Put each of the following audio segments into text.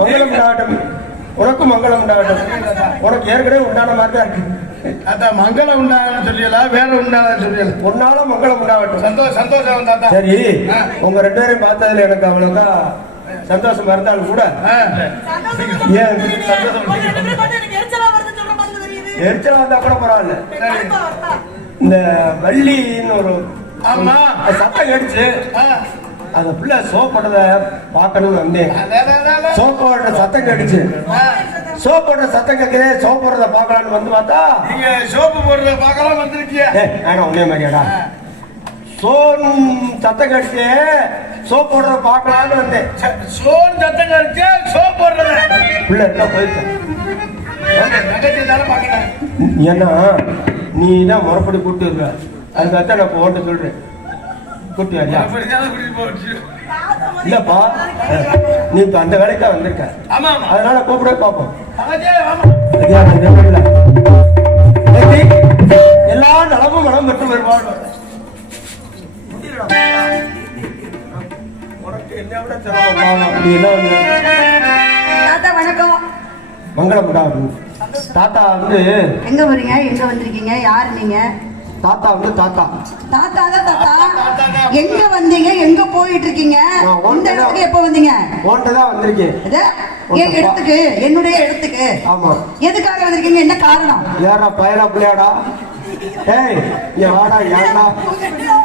மங்களம் உண்டாகட்டும். உனக்கும் மங்களம் உண்டாகட்டும். உனக்கு ஏற்கனவே உண்டான மாதிரி தான் இருக்கு. அதான் மங்களம் உண்டாகன்னு சொல்லல, வேற உண்டாக சொல்லல. ஒன்னால மங்களம் உண்டாகட்டும். சந்தோஷம் தாத்தா. சரி, உங்க 2 பேரையும் பார்த்ததுல எனக்கு அவ்வளவுக்கா சந்தோஷம் இருந்தாலும் கூட ஏன் எரிச்சலா இருந்தா கூட பரவாயில்ல. இந்த வள்ளின்னு ஒரு சத்தம் கடிச்சு அந்த பிள்ளை சோப் போட்டத பாக்கணும்னு வந்தேன். சோப் போடுற சத்தம் கடிச்சு சோப் போடுற சத்தம் கேட்குது. சோப் போடுறத பாக்கலான்னு வந்து பார்த்தா நீங்க சோப்பு போடுறத பாக்கலாம் வந்திருக்கீங்க. ஆனா ஒன்னே மாதிரியாடா சோன் சத்தம் கடிச்சு சோப் போடுறத பாக்கலான்னு வந்தேன். சோன் சத்தம் கடிச்சு சோப் போடுறத பிள்ளை என்ன போயிட்டேன். ஏன்னா நீ தான் முறைப்படி கூட்டு இருக்க. அதுக்காக நான் போட்டு சொல்றேன். கூட்டியாரியா? இல்லப்பா, நீ இப்ப அந்த வேலைக்கு தான் வந்திருக்க. அதனால கூப்பிட பார்ப்போம். எல்லா நலமும் மனம் பெற்று வருவாள். உனக்கு என்ன விட வணக்கம். மங்களம் உண்டாகும். தாத்தா வந்து எங்க வரீங்க? எங்க வந்திருக்கீங்க? யாரு நீங்க? தாத்தா வந்து தாத்தா தாத்தா தான். தாத்தா எங்க வந்தீங்க? எங்க போயிட்டு இருக்கீங்க? இந்த இடத்துக்கு எப்ப வந்தீங்க? ஓன்டதான் வந்திருக்கேன். என் இடத்துக்கு, என்னுடைய இடத்துக்கு. ஆமா. எதுக்காக வந்திருக்கீங்க? என்ன காரணம்? யாரா பயலா பிள்ளையாடா? ஏய் இங்க வாடா. ஏன்டா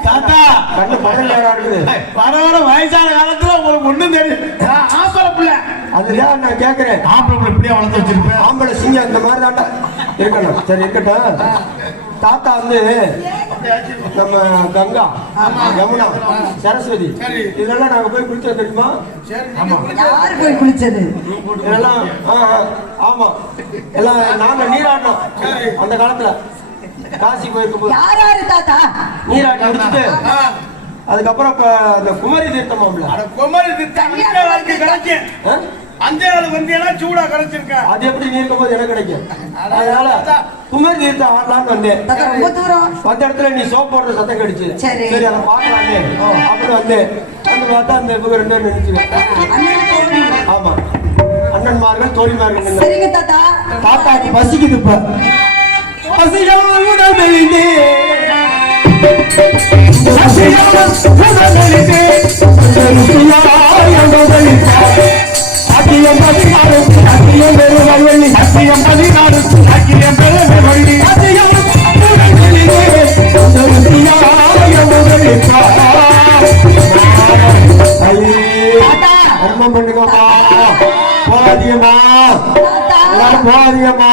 தாத்தா கண்ணு பகல்லையாடா இருக்குது? பரவாயில்ல, வயசான காலத்துல உங்களுக்கு ஒண்ணும் தெரியும். ஆம்பளை பிள்ளை அதுதான் நான் கேக்குறேன். ஆம்பளை பிள்ளை இப்படியே வளர்த்து வச்சிருப்பேன். ஆம்பளை சிங்கம் இந்த மாதிரி தாண்டா இருக்கணும். சரி இருக்கட்டும். தாத்தா வந்து நம்ம கங்கா, யமுனா, சரஸ்வதி இதெல்லாம் நாங்க போய் குளிச்சது தெரியுமா? யாரு போய் குளிச்சது? இதெல்லாம் ஆமா எல்லாம் நாங்க நீராட்டோம் அந்த காலத்துல. காசி போயிருக்கும் யாரு தாத்தா நீராட்டம் முடிச்சுட்டு அதுக்கப்புறம் இப்ப இந்த குமரி தீர்த்தமாம்ல. குமரி தீர்த்தம் கிடைக்கும். அந்த வந்து சூடா கிடைச்சிருக்கேன். அது எப்படி நீ இருக்கும் போது எனக்கு கிடைக்கும். அதனால குமரி தீர்த்தம் ஆடலாம்னு வந்தேன். ரொம்ப தூரம் அந்த இடத்துல நீ சோப் போடுற சத்தம் கடிச்சு சரி அதை பாக்கலாமே அப்படி வந்து பார்த்தா அந்த இவங்க 2 பேரும் நினைச்சுக்க. ஆமா, அண்ணன்மார்கள் தோழிமார்கள். சரிங்க தாத்தா. தாத்தா பசிக்குது. இப்ப போகாதீங்கம்மா, போகாதீங்கம்மா.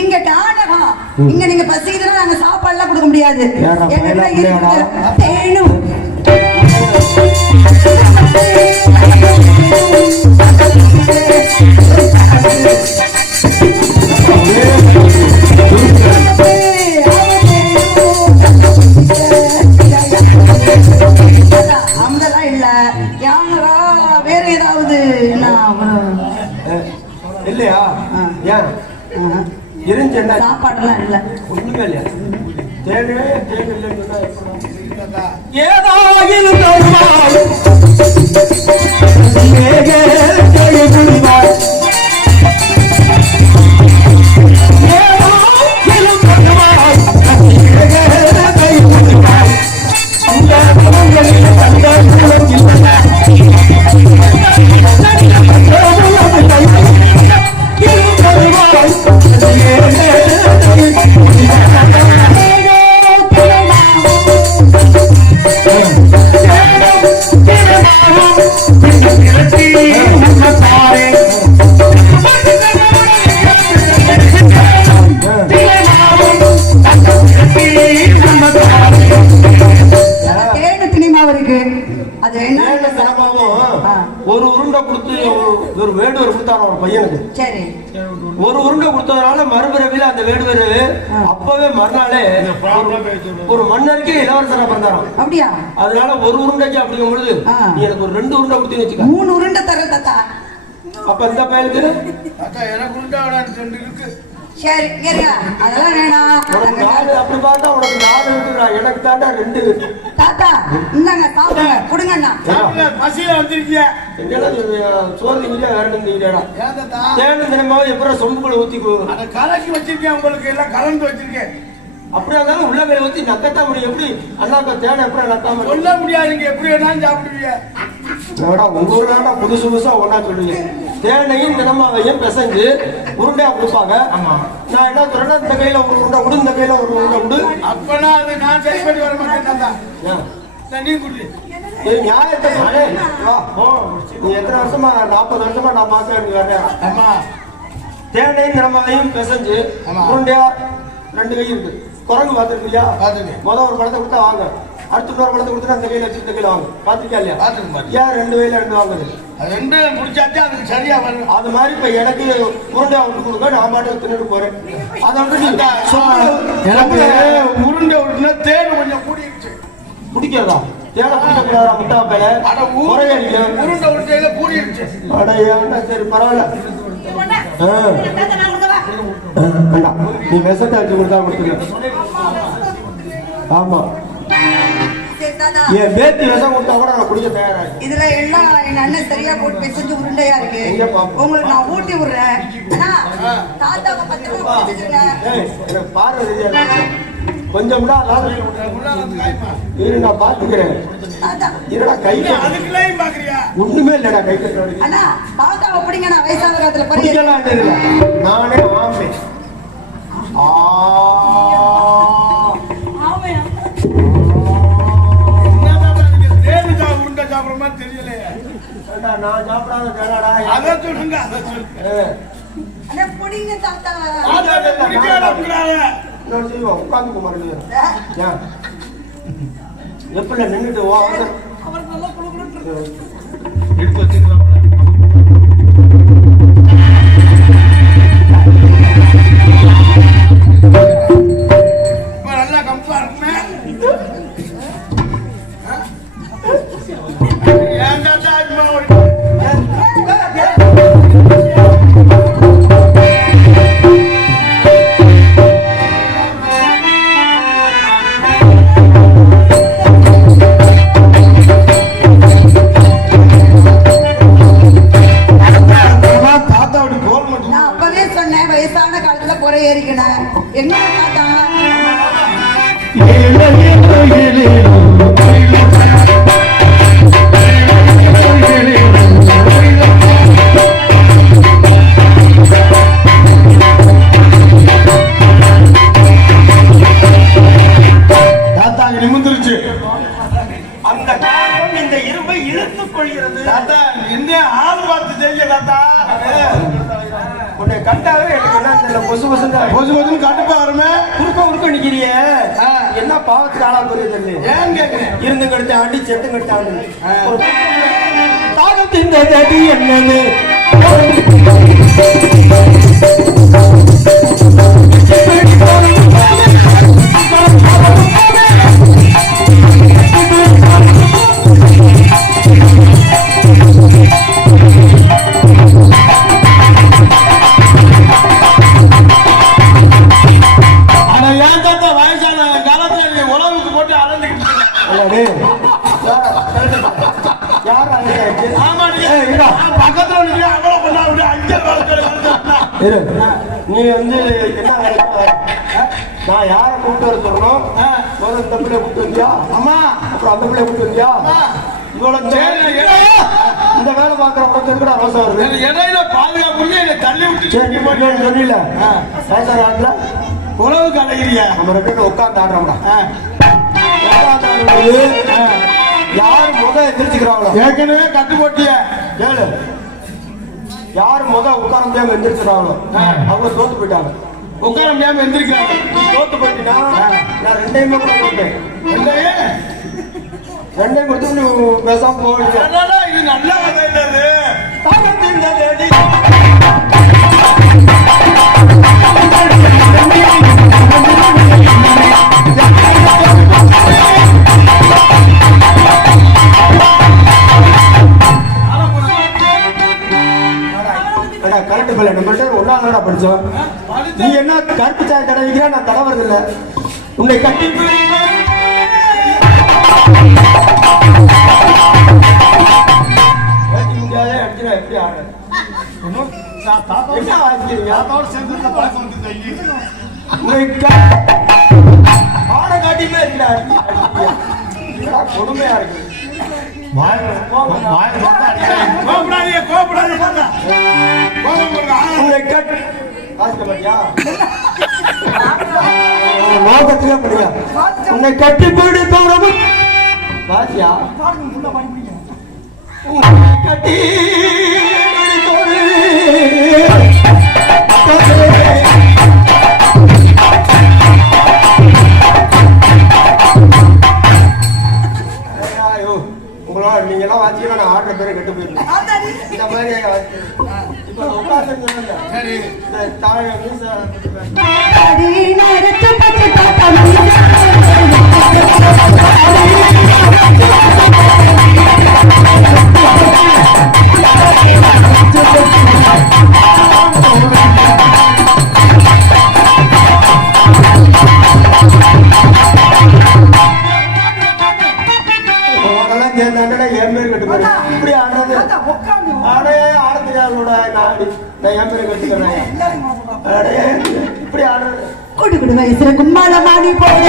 இங்க நாடகம், இங்க நீங்க பசிக்குதுன்னா நாங்க சாப்பாடு எல்லாம் கொடுக்க முடியாது. தேனும் அங்கெல்லாம் இல்ல. யாரா வேற ஏதாவது இல்லையா? ஏன் இருந்துச்சு? என்ன சாப்பாடெல்லாம் இல்ல, ஒண்ணுமே இல்லையா? தேடு தேடு இல்லைன்னு ஒரு உருண்டை கொடுத்து ஒரு வேடுவர் கொடுத்தாரு ஒரு பையனுக்கு. சரி, ஒரு உருண்டை கொடுத்ததுனால மறுபிறவில அந்த வேடுவர் அப்பவே மறுநாளே ஒரு மன்னருக்கு இளவரசரா பிறந்தாராம். அப்படியா? அதனால ஒரு உருண்டைக்கு அப்படிங்கும் பொழுது நீ எனக்கு ஒரு 2 உருண்டை கொடுத்து வச்சுக்க. 3 உருண்டை தர தாத்தா. அப்ப இந்த பையனுக்கு எனக்கு உருண்டை இருக்கு. சரி இருங்க அதெல்லாம் வேணாம் உனக்கு நாலு அப்படி பார்த்தா உனக்கு 4 இருக்குடா, எனக்கு தாண்டா 2. தாத்தா இந்தாங்க சாப்பிடுங்க கொடுங்கண்ணா. பசியில வந்திருக்கிய சோறு திங்கிட்டா வேற திங்கிட்டா ஏன் தாத்தா தேனு தினமாவது எப்பறம் சொம்புக்குள்ள ஊத்திக்கோ. அதை கலக்கி வச்சிருக்கேன், உங்களுக்கு எல்லாம் கலந்து வச்சிருக்கேன். அப்படியா இருந்தாலும் உள்ள மேல ஊத்தி நக்கத்தா முடியும். எப்படி அண்ணாக்கா தேனை எப்படி நக்காம சொல்ல முடியாது, நீங்க எப்படி வேணாலும் சாப்பிடுவீங்க. உங்க ஊர்ல புதுசு புதுசா ஒன்னா சொல்லுவீங்க. தேனையும் தினமாவையும் பிசைஞ்சு உருண்டையா கொடுப்பாங்க. நான் என்ன சொல்றேன்னா இந்த கையில ஒரு உருண்டை விடு, இந்த கையில ஒரு உருண்டை விடு. அப்பனா அது நான் சரி பண்ணி வர மாட்டேன் தாத்தா. நீ குடி. நியாயத்தை சொல்லு. வா போ. நீ எத்தனை வருஷமா 40 வருஷமா நான் பார்க்க வேண்டி வர்றேன். ஆமா தேனையும் தினமாவையும் பிசைஞ்சு உருண்டையா 2 கை இருக்கு. குரங்கு பார்த்துருக்கியா? முதல் ஒரு பழத்தை கொடுத்தா வாங்க, அடுத்த ஒரு பழத்தை கொடுத்தா அந்த கையில வச்சு இந்த கையில வாங்க. பாத்துருக்கியா இல்லையா? ஏன் 2 கையில 2 வாங்குது? 2 முடிச்சாச்சு அதுக்கு சரியா வரும். அது மாதிரி இப்ப எனக்கு உருண்டையா விட்டு கொடுங்க, நான் மாட்டு தின்னுட்டு போறேன். அதை வந்து எனக்கு உருண்டை விட்டுனா தேன் கொஞ்சம் கூடிடுச்சு. குடிக்கிறதா? தேனை குடிக்கக்கூடாதா முட்டா பேல? உருண்டை விட்டையில கூடிடுச்சு. அட ஏன்டா சரி பரவாயில்ல. வேண்டாம், நீ விஷத்தை வச்சு கொடுத்தா கொடுத்துருக்க. ஆமா என் பேத்தி விஷம் கொடுத்தா கூட நான் குடிக்க தயாரா. இதுல எல்லாம் என் அண்ணன் சரியா போட்டு பிசைஞ்சு உருண்டையா இருக்கு. உங்களுக்கு நான் ஊட்டி விடுறேன். தாத்தாவை பத்திரமா பிடிச்சிருங்க. பார்வை கொஞ்சம் இரு, நான் பாத்துக்கிறேன். இருடா கை ஒண்ணுமே இல்லடா கை கட்ட. அண்ணா பாத்தா அப்படிங்க நான் வயசான காலத்துல படிக்கலாம். நானே ஆமே உருண்டை சாப்பிடுற மாதிரி தெரியலையே. நான் சாப்பிடாத கேளாடா. அதை சொல்லுங்க, அதை சொல்லுங்க. புடிங்க தாத்தா. உட்காந்து மறுபடியும் எப்படி நின்றுட்டு எடுத்து வச்சுக்கலாம். நல்லா கம்பா இருக்குமே. வயசான காலத்துல பொறை ஏறிக்கணும். என்ன தாத்தா தாத்தா நிமிந்துருச்சு. அந்த காலம் இந்த இரும்பை இழுத்துக் கொள்கிறது. தாத்தா என்ன ஆள் பார்த்து செய்ய தாத்தா. உன்னை கண்டாவே எனக்கு என்ன தெரியல, பொசு பொசுன்னு கட்டுப்பா வருமே. உருக்க நிக்கிறிய என்ன பாவத்துக்கு ஆளா புரியுது. ஏன் கேட்கிறேன்? இருந்து கடிச்ச ஆண்டி செத்து கடிச்ச ஆண்டு தாகத்தின் அடி என்னன்னு நீ வந்து என்ன நான் யாரை கூப்பிட்டு வர சொல்லணும்? இந்த பிள்ளை கூப்பிட்டு வந்தியா? ஆமா. அப்புறம் அந்த பிள்ளை கூப்பிட்டு வந்தியா? இந்த வேலை பாக்குற கூட ரோசா வருது. இடையில பாதுகாப்பு தள்ளி விட்டு சொன்னில ஆட்டுல உழவுக்கு அழகிறியா? நம்ம 2 பேரும் உட்காந்து ஆடுறோம்டா. யாரு எந்திரிச்சுக்கிறாங்களோ ஏற்கனவே கட்டு போட்டிய கேளு. யாரு உட்கார முடியாம எந்திரிச்சுறாங்களோ அவங்க தோத்து போயிட்டாங்க. உட்கார முடியாம எந்திரிக்கிறாங்க. தோத்து போயிட்டீங்கன்னா நான் 2டைமே கூட தோட்டேன். 2டைம் கொடுத்து நீ பேசாம போயிட்டு இது நல்ல கதை இல்லது. கரெக்ட் பிள்ளை நம்மள்ட்ட 1ஆம் படிச்சோம். நீ என்ன கருப்பு சாய் தடவிக்கிற, நான் தடவுறது இல்ல. உன்னை கட்டி அடிச்சுனா எப்படி ஆட என்ன வாங்கிக்கிறீங்க? ஆட காட்டியுமே இருக்கா கொடுமையா இருக்கு. உன்னை கட்டி போயிடு பாத்தியா கட்டி உங்களோட நீங்க எல்லாம் வாட்சிக்கலாம் நான் ஆடுற பேரை கெட்டு போயிருக்கேன். இந்த மாதிரி இப்ப உட்கார்ந்து தாழ என் பேர் கட்டு போறேன். இப்படி ஆடுறது ஆட தெரியாதோட நான் என் பேரை கட்டுக்கிறேன். இப்படி ஆடுறது குடு குடு வயசுல கும்மாளமாடி போய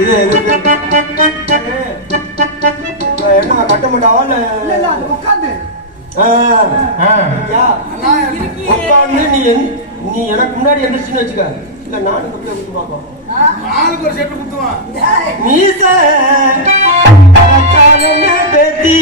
இது என்ன கட்ட மாட்டாவா? உட்காந்து நீ எனக்கு முன்னாடி எந்திரிச்சுன்னு வச்சுக்க. இல்ல நானும் குட்டிய குத்து பார்ப்போம். ஆளுக்கு ஒரு செட்டு குத்துவான். மீச பேத்தி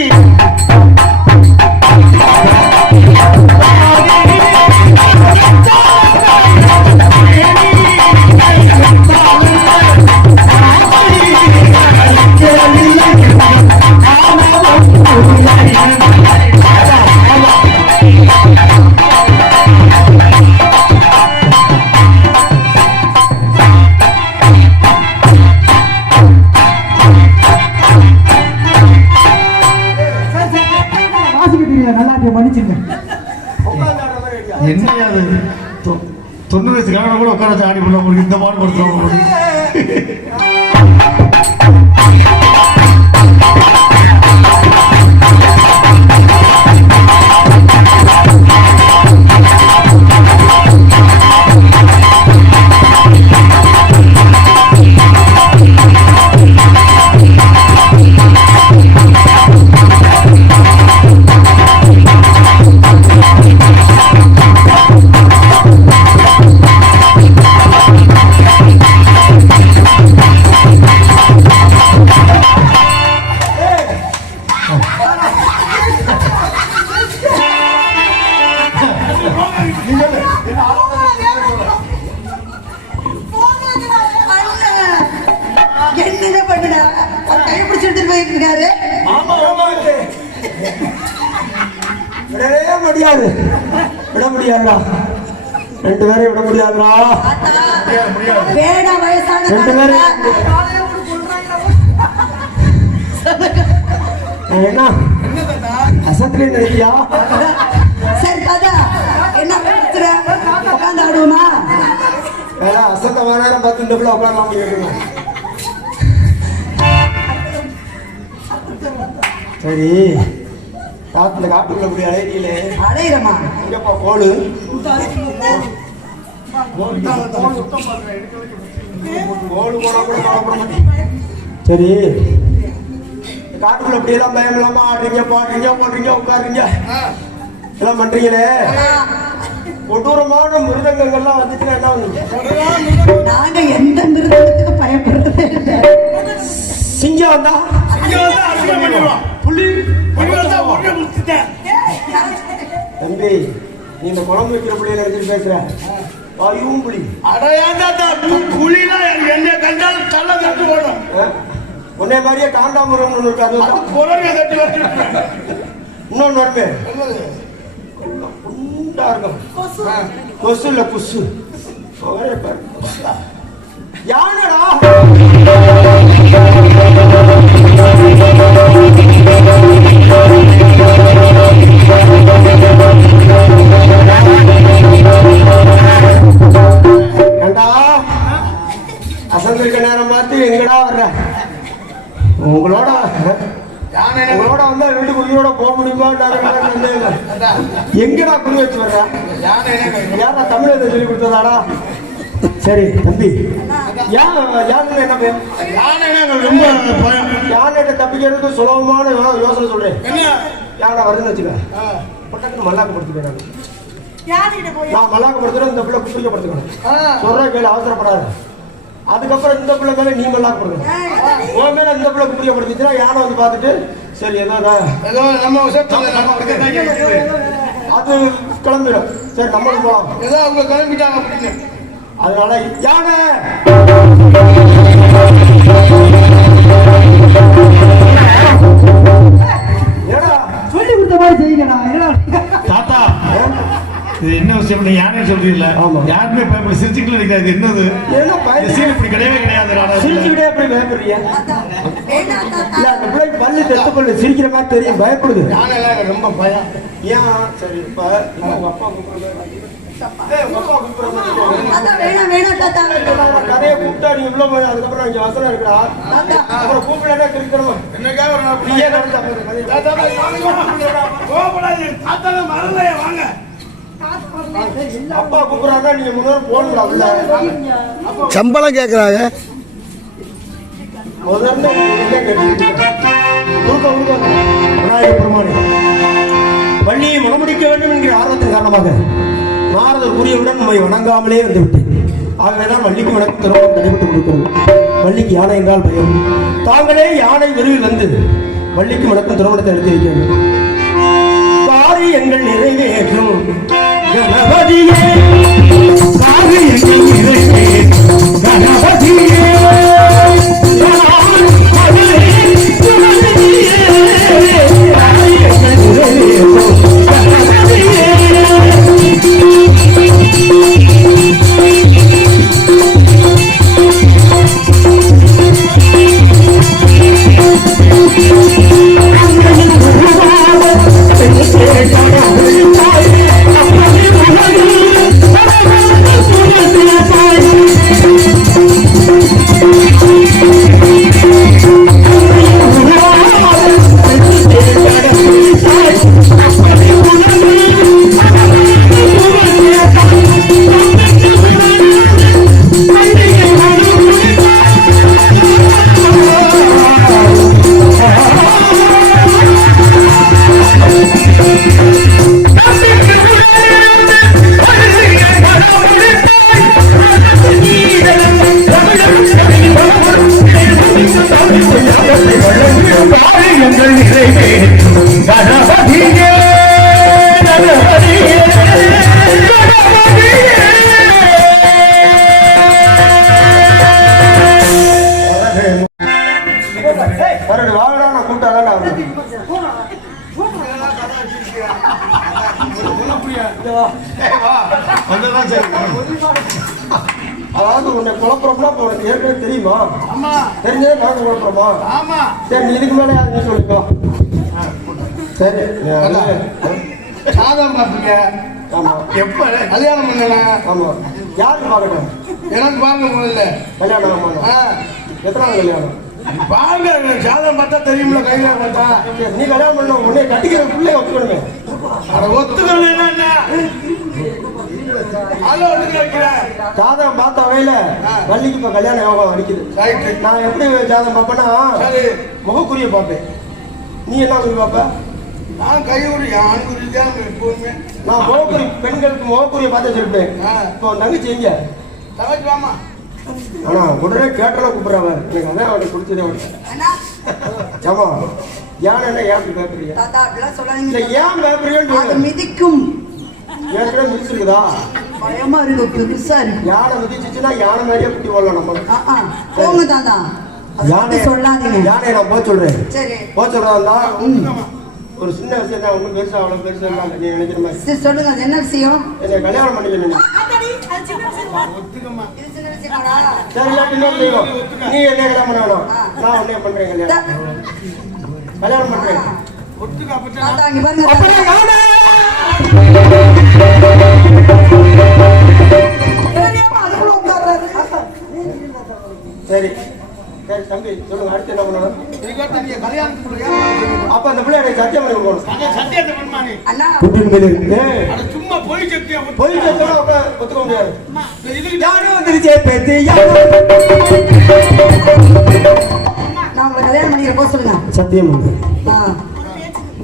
என்னையாது 90 வயசுக்காக கூட உட்கார வச்சு ஆடி பண்ண உங்களுக்கு இந்த பாடு படுத்துறோம். என்ன பண்ணுடா கை பிடிச்சிட்டு போயிட்டு இருக்காரு. விடவே முடியாது, விட முடியாதுடா. 2 பேரையும் விட முடியாதுடா. வேடா வயசான 2 பேரும் என்ன அசத்துல நினைக்கியா? சரி தாத்தா என்ன பேசுற? உட்காந்து ஆடுவோமா? அசத்த நேரம் பார்த்து இந்த பிள்ளை உட்காரலாம் கேட்கணும். சரி காட்டுல காட்டுக்குள்ள இப்படி அலையிலே அலையிறமா இங்கப்பா கோடு கோடு போனா கூட கவலைப்பட மாட்டேன். சரி காட்டுக்குள்ள இப்படி எல்லாம் பயம் இல்லாம ஆடுறீங்க, பாடுறீங்க, போடுறீங்க, உட்காடுறீங்க எல்லாம் பண்றீங்களே. கொடூரமான மிருதங்கள்லாம் வந்துச்சுன்னா என்ன பண்ணுங்க? நாங்க எந்த மிருதத்துக்கு பயப்படுறதே இல்லை. சிங்கம் வந்தா புலி தம்பி, நீ இந்த குழம்பு வைக்கிற புள்ளிய நினைச்சிட்டு பேசுற. வாயும் புலி என்ன கண்டாலும் தள்ள கட்டு போடும். உன்னை மாதிரியே காண்டாமுரம் ஒண்ணு இருக்காது. இன்னொன்னு வருமே குண்டா இருக்கும். கொசு இல்ல குசு. அவரே பாரு. யானடா ஏண்டா அசந்திருக்க நேரம் பார்த்து எங்கடா வர்ற? உங்களோட வந்தா வீட்டுக்கு உயிரோட போக முடியுமா? எங்கடா புரிய வச்சு வர்ற? யாரா தமிழ் சொல்லி கொடுத்ததாடா? சரி தம்பி, யானை என்ன பேர்? ரொம்ப பயம். யானைகிட்ட தப்பிக்கிறதுக்கு சுலபமான யோசனை சொல்றேன். யானை வருதுன்னு வச்சுக்க, பட்டத்துக்கு மல்லாக்க படுத்துக்கிறேன். நான் மல்லாக்க படுத்துறேன், இந்த பிள்ளை குப்பிக்கப்படுத்துக்கணும். சொல்ற கேள்வி அவசரப்படாது. அதுக்கப்புறம் இந்த பிள்ளை மேல நீ மல்லாக்க படுக்கணும். உன் மேல இந்த பிள்ளை குப்பிக்கப்படுத்துச்சுன்னா யானை வந்து பார்த்துட்டு சரி ஏதோ நம்ம அது கிளம்பிடும். சரி நம்மளும் போலாம். ஏதோ அவங்க கிளம்பிட்டாங்க அப்படின்னு. அதனால யானை ஏடா சொல்லி கொடுத்த மாதிரி செய்யுங்கடா. தாத்தா இது என்ன விஷயம்? நீ யானே சொல்றீங்களா? யாருமே பயப்பட சிரிச்சுக்கல இருக்காது. என்னது இப்படி கிடையவே கிடையாது. சிரிச்சுக்கிட்டே எப்படி பயப்படுறியா? இல்ல அந்த பிள்ளைக்கு பல்லு தெத்து பல்லு சிரிக்கிற மாதிரி தெரியும், பயப்படுது. ரொம்ப பயம். ஏன்? சரி இப்ப உங்க அப்பா கதையை கூப்பிட்டா நீ இவ்வளவு போய் அதுக்கப்புறம் இங்க வசனம் இருக்குடா. அப்புறம் கூப்பிடல இருக்கணும். அப்பா கூப்பிடுறாங்க, நீங்க முன்னாடி போகணும்ல. சம்பளம் கேட்கறாங்க. வள்ளியை மனமுடிக்க வேண்டும் என்கிற ஆர்வத்தின் காரணமாக நாரதர் கூறியவுடன் நம்மை வணங்காமலே வந்துவிட்டேன். ஆகவேதான் வள்ளிக்கு வணக்கம் திருமணம் நடைபெற்றுக் கொடுக்கிறது. வள்ளிக்கு யானை என்றால் பயம். தாங்களே யானை விரைவில் வந்து வள்ளிக்கு வணக்கம் திருமணத்தை எடுத்து வைக்க வேண்டும். காரியங்கள் நிறைவேற்றும் கணபதியே, காரியங்கள் நிறைவேற்றும் கணபதியே, அதாவது உன்னை குழப்பறோம்னா உனக்கு ஏற்கனவே தெரியுமா? தெரிஞ்சே நான் குழப்பறோமா? சரி, நீ இதுக்கு மேலே யாரு நீ சொல்லிக்கோ. சரி, சாதம் பார்ப்பீங்க. ஆமா. எப்ப கல்யாணம் பண்ணலாம்? ஆமா. யாருக்கு பார்க்கணும்? எனக்கு பாருங்க முதல்ல கல்யாணம் ஆமா. எத்தனாவது கல்யாணம்? பாருங்க, சாதம் பார்த்தா தெரியும்ல. கையில பார்த்தா நீ கல்யாணம் பண்ண உடனே கட்டிக்கிற பிள்ளைய ஒத்துக்கணுமே. ஒத்துக்கணும் என்ன? ஜாதகம் பார்த்த வகையில வள்ளிக்கு இப்ப கல்யாண யோகம் அடிக்குது. நான் எப்படி ஜாதகம் பார்ப்பேன்னா முகக்குரிய பார்ப்பேன். நீ என்ன குறி பார்ப்ப? நான் கையுறி ஆண்குறி தான் எப்போதுமே. நான் முகக்குறி பெண்களுக்கு முகக்குரிய பார்த்து வச்சிருப்பேன். இப்போ தங்கச்சி எங்க? தங்கச்சி வாமா. ஆனா உடனே கேட்டல கூப்பிடுறாங்க. எனக்கு அதான் அவனை குடிச்சதே ஜமா யானை என்ன ஏன் பேப்பரியா? ஏன் பேப்பரியா மிதிக்கும் ஏற்கனவே மிதிச்சிருக்குதா? பயமா இருக்கு, பெருசா இருக்கு. யானை மிதிச்சுச்சுன்னா யானை மாதிரியே குட்டி போடலாம் நம்ம. போங்க தாத்தா, யானை சொல்லாதீங்க. யானை நான் போக சொல்றேன். சரி, போக சொல்றதா ஒரு சின்ன விஷயம் தான். ஒன்றும் பெருசா அவ்வளவு பெருசா இல்லை. நீ நினைக்கிற மாதிரி சொல்லுங்க. அது என்ன விஷயம்? என்னை கல்யாணம் பண்ணிக்கணும். இது சின்ன விஷயமாடா? சரி இல்லாட்டி இன்னொரு தெய்வம். நீ என்ன கல்யாணம் பண்ண வேணாம், நான் உன்னைய பண்றேன் கல்யாணம். கல்யாணம் பண்றேன். தாத்தா, இங்க பாருங்க அப்படியே நானே. அதுக்குள்ள உட்கார்றாரு. சரி சரி தம்பி சொல்லுங்க, அடுத்து என்ன பண்ணணும்? அப்ப அந்த பிள்ளை எனக்கு சத்தியம் பண்ணி கொடுக்கணும். அண்ணா, குண்டின் மேல இருக்கு. சும்மா போய் போய் சத்தமா ஒத்துக்க முடியாது. யாரும் வந்துருச்சே பேத்தி, யாரும். நான் உங்களை கல்யாணம் பண்ணிக்கிறப்போ சொல்லுங்க. சத்தியம் உண்டு.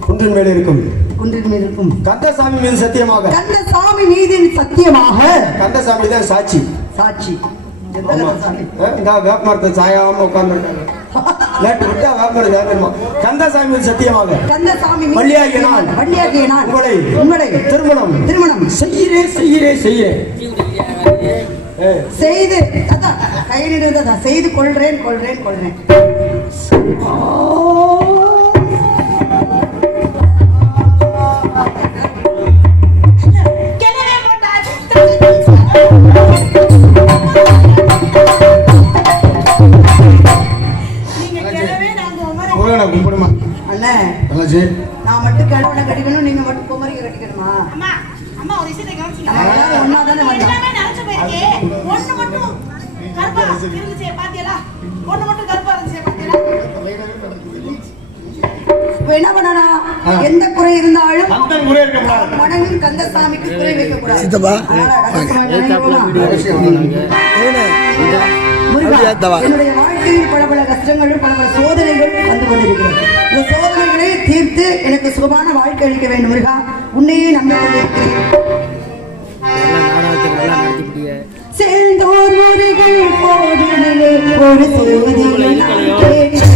குன்றின் மேல இருக்கும். குன்றின் மீது இருக்கும். கந்தசாமி மீது சத்தியமாக. கந்தசாமி மீது சத்தியமாக. கந்தசாமி தான் சாட்சி. சாட்சி. எந்த ஆமா. கந்தசாமி? இந்த வேப்பமரத்தை சாயாம உட்கார்ந்துருக்காங்க. லேட்டு விட்டா வேப்பமரம் சாயமா. கந்தசாமி மீது சத்தியமாக. கந்தசாமி மீது வள்ளியாகிய நான். வள்ளியாகிய நான். உங்களை திருமணம் செய்கிறேன். செய்து அதான் கையிலிருந்து செய்து கொள்றேன். கும்பிடுமா அண்ணே, அண்ணாச்சி நான் மட்டும் கிழவனை கட்டிக்கணும், நீங்க மட்டும் குமரிக்க கட்டிக்கணுமா? அம்மா ஒரு விஷயத்தை கவனிச்சீங்க. நம்ம எல்லாரும் ஒண்ணாதானே வந்தோம். எல்லாமே நினைச்சு போயிருக்கே. ஒண்ணு மட்டும் கருப்பா இருந்துச்சே பாத்தியலா? ஒண்ணு மட்டும் கருப்பா இருந்துச்சே பாத்தியலா? இப்ப என்ன பண்ணணும்? எந்த குறை இருந்தாலும் அந்த குறை இருக்க கூடாது. மனதில் கந்தசாமிக்கு குறை வைக்க கூடாது. சித்தப்பா. என்னுடைய வாழ்க்கையில் பல கஷ்டங்கள், பல சோதனைகள் வந்து கொண்டிருக்கிறது. இந்த சோதனைகளை தீர்த்து எனக்கு சுகமான வாழ்க்கை அளிக்க வேண்டும் முருகா. உன்னையே நம்பிக்கொண்டிருக்கிறேன். சேர்ந்தோர் முருகன் கோவிலிலே ஒரு செய்தியை நான் கேட்டேன்.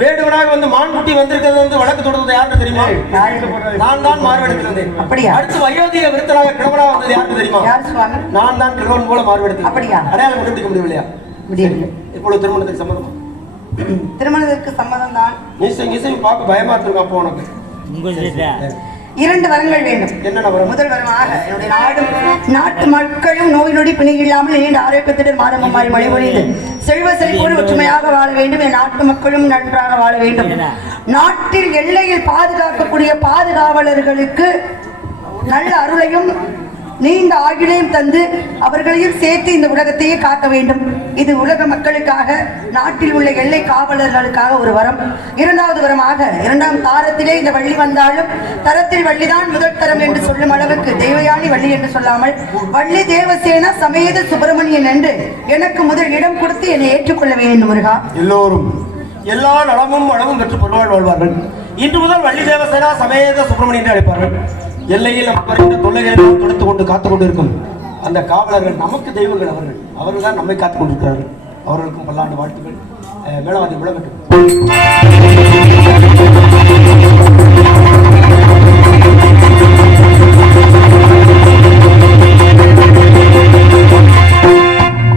வேடுவனாக வந்து மான்குட்டி வந்திருக்கிறது வந்து வழக்கு தொடர்ந்தது யாருக்கு தெரியுமா? நான் தான் மார்வெடுத்திருந்தேன். அப்படியா? அடுத்து வயோதிக விருத்தனாக கிழவனாக வந்தது யாருக்கு தெரியுமா? நான் தான் கிழவன் போல மார்வெடுத்தேன். அப்படியா? அடையாளம் கண்டுபிடிக்க முடியலையா? முடியவில்லை. இப்பொழுது திருமணத்துக்கு சம்மதமா? திருமணத்திற்கு சம்மதம் தான். நீசையும் பார்க்க பயமா இருக்கும். அப்போ உனக்கு 2 வரங்கள் வேண்டும். என்னென்ன வரும்? முதல் வரமாக என்னுடைய நாட்டு மக்களும் நோய் நொடி பிணி இல்லாமல் நீண்ட ஆரோக்கியத்துடன் மாதமும் மாறி மழை பொழிந்து செல்வ செழிப்போடு ஒற்றுமையாக வாழ வேண்டும். என் நாட்டு மக்களும் நன்றாக வாழ வேண்டும். நாட்டில் எல்லையில் பாதுகாக்கக்கூடிய பாதுகாவலர்களுக்கு நல்ல அருளையும் நீண்ட ஆயுளையும் தந்து அவர்களையும் சேர்த்து இந்த உலகத்தையே காக்க வேண்டும். இது உலக மக்களுக்காக, நாட்டில் உள்ள எல்லை காவலர்களுக்காக ஒரு வரம். இரண்டாவது வரமாக, இரண்டாம் தாரத்திலே இந்த வள்ளி வந்தாலும் தரத்தில் வள்ளிதான் முதல் தரம் என்று சொல்லும் அளவுக்கு தெய்வயானி வள்ளி என்று சொல்லாமல் வள்ளி தேவசேனா சமேத சுப்பிரமணியன் என்று எனக்கு முதல் இடம் கொடுத்து என்னை ஏற்றுக்கொள்ள வேண்டும். முருகா, எல்லோரும் எல்லா நலமும் வளமும் பெற்று பொருள் வாழ்வார்கள். இன்று முதல் வள்ளி தேவசேனா சமேத சுப்பிரமணியன் என்று அழைப்பார்கள். எல்லையில் நமக்கு வருகின்ற தொல்லைகளை தொடுத்து கொண்டு காத்துக் கொண்டிருக்கும் அந்த காவலர்கள் நமக்கு தெய்வங்கள். அவர்கள் தான் நம்மை காத்துக் கொண்டிருக்கிறார்கள். அவர்களுக்கும் பல்லாண்டு வாழ்த்துக்கள். மேலவாதி விளக்கட்டும்.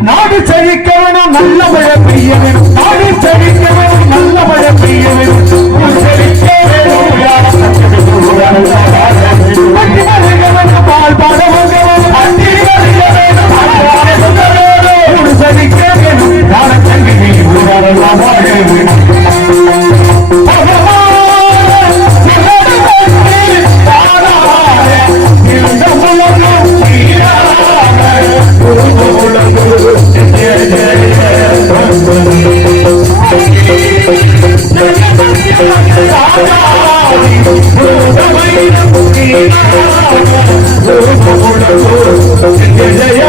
நாடு செழிக்க வேணும், நல்ல மழை பெய்ய வேணும். நாடு செழிக்க வேணும், நல்ல மழை பெய்ய வேணும். செழிக்க வேணும், பால் பாட வேணும், அட்டி வருக வேணும், செழிக்க வேணும், நாட சங்கினி ஊரெல்லாம் வாழ வேணும். Jaya